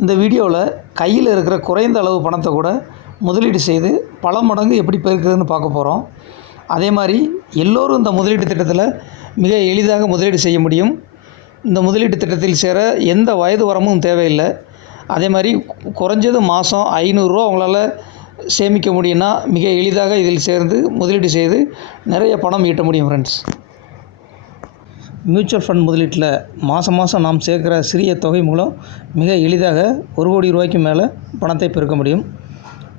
இந்த வீடியோவில் கையில் இருக்கிற குறைந்த அளவு பணத்தை கூட முதலீடு செய்து பல மடங்கு எப்படி பெருக்குதுன்னு பார்க்க போகிறோம். அதே மாதிரி எல்லோரும் இந்த முதலீட்டு திட்டத்தில் மிக எளிதாக முதலீடு செய்ய முடியும். இந்த முதலீட்டு திட்டத்தில் சேர எந்த வயது வரம்பும் தேவையில்லை. அதே மாதிரி குறைஞ்சது மாதம் 500 ரூபா உங்களால் சேமிக்க முடியும்னா மிக எளிதாக இதில் சேர்ந்து முதலீடு செய்து நிறைய பணம் ஈட்ட முடியும் ஃப்ரெண்ட்ஸ். மியூச்சுவல் ஃபண்ட் முதலீட்டில் மாதம் நாம் சேர்க்குற சிறிய தொகை மூலம் மிக எளிதாக 1 கோடி ரூபாய்க்கு மேலே பணத்தை பெருக்க முடியும்.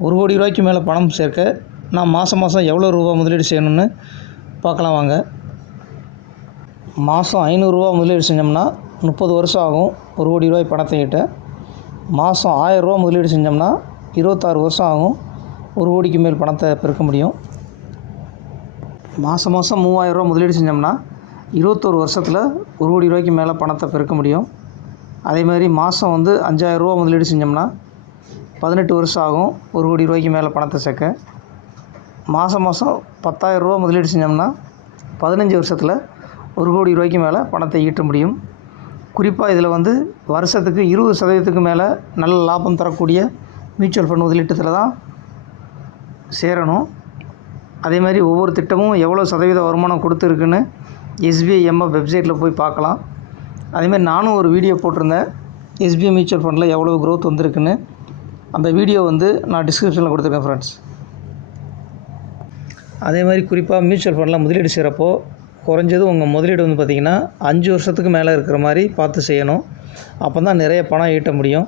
1 கோடி ரூபாய்க்கு மேலே பணம் சேர்க்க நாம் மாதம் எவ்வளோ ரூபா முதலீடு செய்யணும்னு பார்க்கலாம் வாங்க. மாதம் 500 ரூபா முதலீடு செஞ்சோம்னா 30 வருஷம் ஆகும் 1 கோடி ரூபாய் பணத்தை ஈட்ட. மாதம் 1000 ரூபா முதலீடு செஞ்சோம்னா 26 வருஷம் ஆகும் 1 கோடிக்கு மேல் பணத்தை பெருக்க முடியும். மாதம் 3000 ரூபா முதலீடு செஞ்சோம்னா 21 வருஷத்தில் 1 கோடி ரூபாய்க்கு மேலே பணத்தை பெருக்க முடியும். அதே மாதிரி மாதம் 5000 ரூபா முதலீடு செஞ்சோம்னா 18 வருஷம் ஆகும் 1 கோடி ரூபாய்க்கு மேலே பணத்தை சேர்க்க. மாதம் 10,000 ரூபா முதலீடு செஞ்சோம்னா 15 வருஷத்தில் 1 கோடி ரூபாய்க்கு மேலே பணத்தை ஈட்ட முடியும். குறிப்பாக இதில் வருஷத்துக்கு 20% மேலே நல்ல லாபம் தரக்கூடிய மியூச்சுவல் ஃபண்ட் முதலீட்டத்தில் தான் சேரணும். அதே மாதிரி ஒவ்வொரு திட்டமும் எவ்வளோ சதவீத வருமானம் கொடுத்துருக்குன்னு SBI MF வெப்சைட்டில் போய் பார்க்கலாம். அதேமாதிரி நானும் ஒரு வீடியோ போட்டிருந்தேன் SBI மியூச்சுவல் ஃபண்டில் எவ்வளோ க்ரோத் வந்திருக்குன்னு. அந்த வீடியோ நான் டிஸ்கிரிப்ஷனில் கொடுத்துருக்கேன் ஃப்ரெண்ட்ஸ். அதே மாதிரி குறிப்பாக மியூச்சுவல் ஃபண்டில் முதலீடு செய்கிறப்போ குறைஞ்சது உங்கள் முதலீடு பார்த்திங்கன்னா 5 வருஷத்துக்கு மேலே இருக்கிற மாதிரி பார்த்து செய்யணும். அப்போ தான் நிறைய பணம் ஈட்ட முடியும்.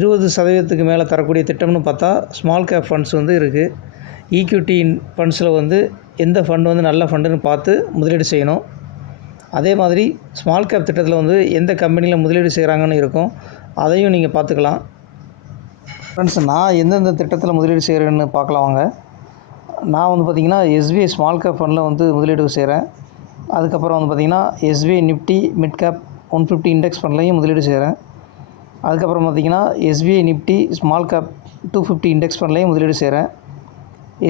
20% மேலே தரக்கூடிய திட்டம்னு பார்த்தா ஸ்மால் கேப் ஃபண்ட்ஸ் இருக்குது. ஈக்விட்டி ஃபண்ட்ஸில் எந்த ஃபண்டு நல்ல ஃபண்டுன்னு பார்த்து முதலீடு செய்யணும். அதே மாதிரி ஸ்மால் கேப் திட்டத்தில் எந்த கம்பெனியில் முதலீடு செய்கிறாங்கன்னு இருக்கும், அதையும் நீங்கள் பார்த்துக்கலாம். ஃப்ரெண்ட்ஸ், நான் எந்தெந்த திட்டத்தில் முதலீடு செய்கிறேன்னு பார்க்கலாம் வாங்க. நான் பார்த்திங்கன்னா SBI ஸ்மால் கேப் ஃபண்டில் முதலீடு செய்கிறேன். அதுக்கப்புறம் பார்த்திங்கன்னா SBI Nifty mid cap 150 index ஃபண்ட்லையும் முதலீடு செய்கிறேன். அதுக்கப்புறம் பார்த்திங்கன்னா SBI Nifty small cap 250 index ஃபண்ட்லையும் முதலீடு செய்கிறேன்.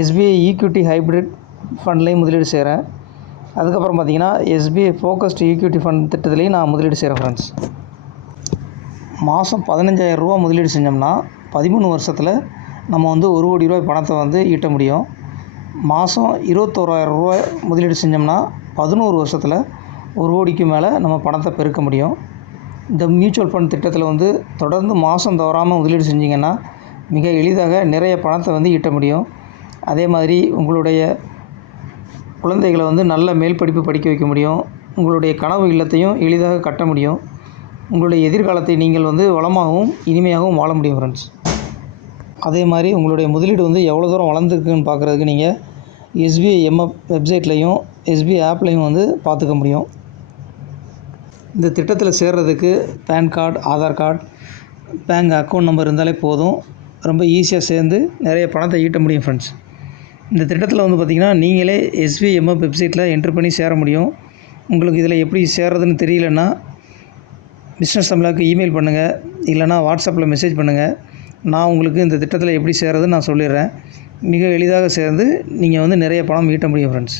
SBI ஈக்விட்டி ஹைப்ரிட் ஃபண்ட்லேயும் முதலீடு செய்கிறேன். அதுக்கப்புறம் பார்த்திங்கன்னா SBI ஃபோக்கஸ்டு ஈக்விட்டி ஃபண்ட் திட்டத்துலேயும் நான் முதலீடு செய்கிறேன் ஃப்ரெண்ட்ஸ். மாதம் 15,000 ரூபா முதலீடு செஞ்சோம்னா 13 வருஷத்தில் நம்ம 1 கோடி ரூபாய் பணத்தை ஈட்ட முடியும். மாதம் 21,000 ரூபாய் முதலீடு செஞ்சோம்னா 11 வருஷத்தில் 1 கோடிக்கு மேலே நம்ம பணத்தை பெருக்க முடியும். இந்த மியூச்சுவல் ஃபண்ட் திட்டத்தில் தொடர்ந்து மாதம் தவறாமல் முதலீடு செஞ்சிங்கன்னா மிக எளிதாக நிறைய பணத்தை ஈட்ட முடியும். அதே மாதிரி உங்களுடைய குழந்தைகளை நல்ல மேல் படிப்பு படிக்க வைக்க முடியும். உங்களுடைய கனவு இல்லத்தையும் எளிதாக கட்ட முடியும். உங்களுடைய எதிர்காலத்தை நீங்கள் வளமாகவும் இனிமையாகவும் வாழ முடியும் ஃப்ரெண்ட்ஸ். அதே மாதிரி உங்களுடைய முதலீடு எவ்வளோ தூரம் வளர்ந்துருக்குன்னு பார்க்குறதுக்கு நீங்கள் SBI MF வெப்சைட்லேயும் SBI ஆப்லேயும் பார்த்துக்க முடியும். இந்த திட்டத்தில் சேர்றதுக்கு PAN card, Aadhaar card, bank account number இருந்தாலே போதும். ரொம்ப ஈஸியாக சேர்ந்து நிறைய பணத்தை ஈட்ட முடியும் ஃப்ரெண்ட்ஸ். இந்த திட்டத்தில் பார்த்திங்கன்னா நீங்களே SBI MF வெப்சைட்டில் என்ட்ரு பண்ணி சேர முடியும். உங்களுக்கு இதில் எப்படி சேர்றதுன்னு தெரியலன்னா பிஸ்னஸ் தமிழாக்கு இமெயில் பண்ணுங்கள், இல்லைனா வாட்ஸ்அப்பில் மெசேஜ் பண்ணுங்கள். நான் உங்களுக்கு இந்த திட்டத்தில் எப்படி சேர்றதுன்னு நான் சொல்லிடுறேன். மிக எளிதாக சேர்ந்து நீங்கள் நிறைய பணம் ஈட்ட முடியும் ஃப்ரெண்ட்ஸ்.